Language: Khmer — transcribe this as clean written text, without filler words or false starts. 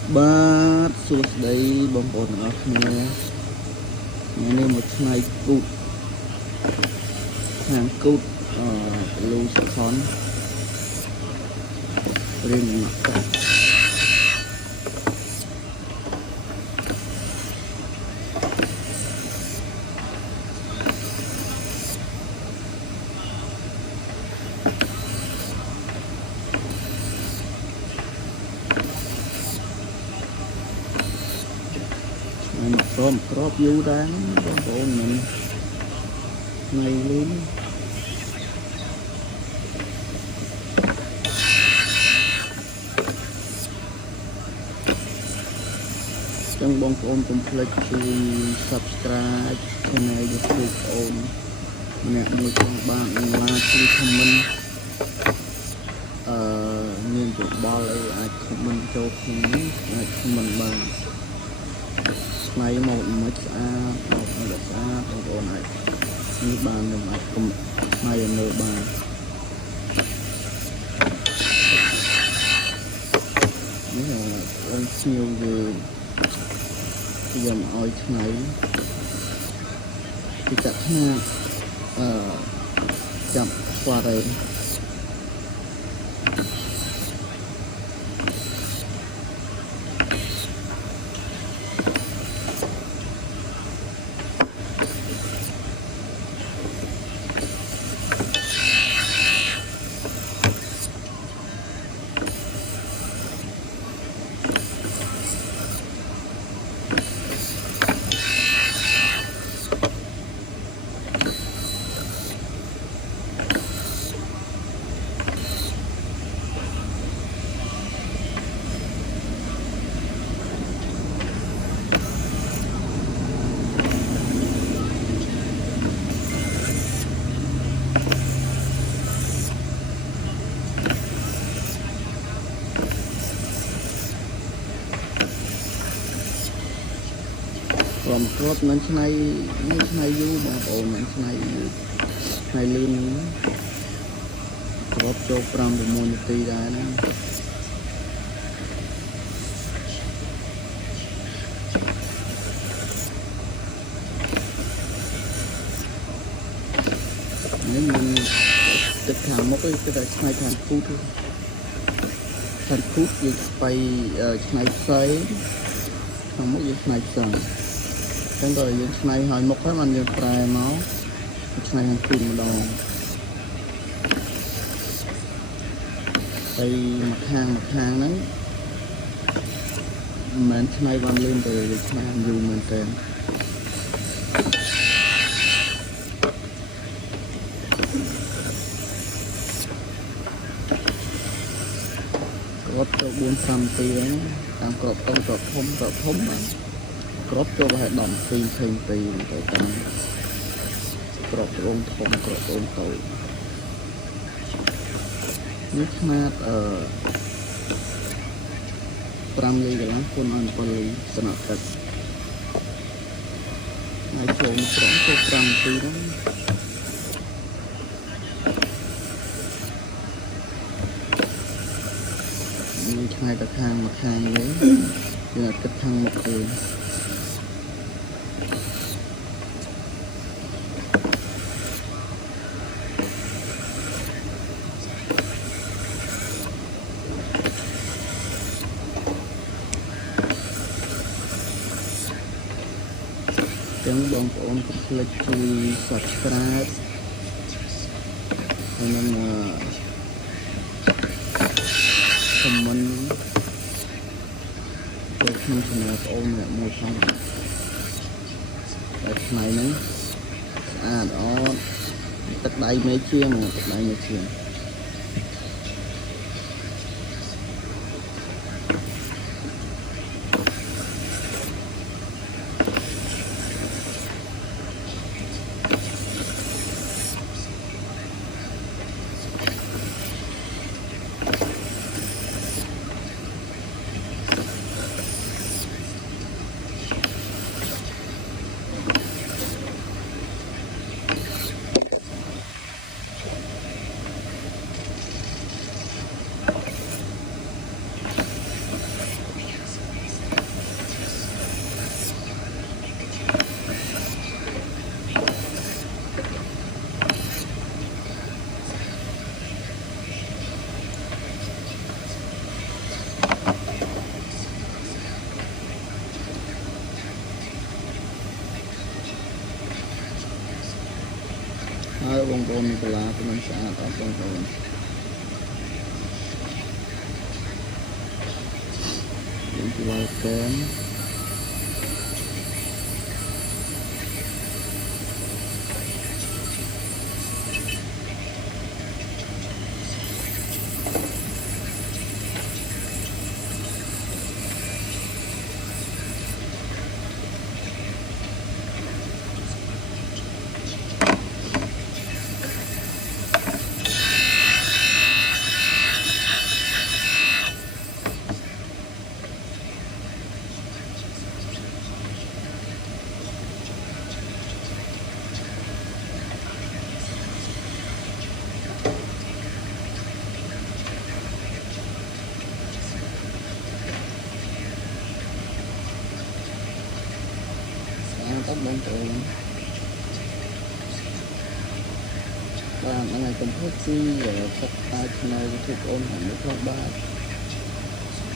បាទសួស្តីបងប្អូនទាំងអស់គ្នាថ្ងៃនេះមកឆ្នៃគូតខាងគូតលូសខនរៀនដំណាក់កាលមកព្រមក្របយូរដែរបងប្អូនមិនថ្ងៃលេងចឹងបងប្អូនកុំភ្លេចជួយ Subscribe Channel YouTube បងប្អូនម្នាក់មួយចង់បានអង្ឡាជួយ comment មានយោបល់អីអាច comment ចូលក្នុងនេះអាច comment បានឆ្នៃមកមិនស្អាតមកមិនស្អាតបងប្អូនអាចនេះបានខ្ញុំអាចឆ្នៃឲ្យមើលបាននេះអូនស្ញូវយើងខ្ញុំឲ្យឆ្នៃពីកាត់ថ្នាក់ចាប់ស្វារេព្រមគ្រាប់នឹងឆ្នៃនេះឆ្នៃយូរបងប្អូនមិនឆ្នៃលឿនគ្រាប់ចូល5 6នាទីដែរណានេះមិនទឹកខាងមុខទេគឺតែឆ្នៃខាងគូតយើងស្បៃឆ្នៃផ្សេងខាងមុខយើងឆ្នៃផ្សេងចឹងដល់យើងឆ្នៃឲ្យមុខហើយបានយើងប្រែមកឆ្នៃខាងគូតម្ដងហើយមកខាងហ្នឹងមិនមែនឆ្នៃបានលឿនទេវាឆ្នៃយូរមែនតើគ្រាប់ចូល4 5នាទីហ្នឹងតាមគ្រាប់ធំបានគ្រាប់ចូលប្រហែល10នាទី20នាទីទៅតាមគ្រាប់ត្បូងធំគ្រាប់ត្បូងតូចនេះខ្នាត5 លីកន្លះគុណឲ្យ7 លីស្នាក់ទឹកហើយចូលត្រង់ចូល5 នាទីហ្នឹងនេះឆ្នៃទៅខាងមកខាងនេះយើងអត់គិតខាងមុខទេចឹងបងប្អូនកុំភ្លេចជួយ Subscribe ហើយនឹងcomment ចូលក្នុង channel បងប្អូនអ្នកមួយផងតែថ្ងៃហ្នឹងស្អាតអត់ទឹកដៃមេជាងទឹកដៃមេជាង បងប្អូននៅកន្លាទៅនឹងស្អាតអត់បងប្អូនយើងទៅវល់កែមcác bạn tự bạn ở này cũng hết chi rồi sắp tay này thuộc ôn hẳn được không ba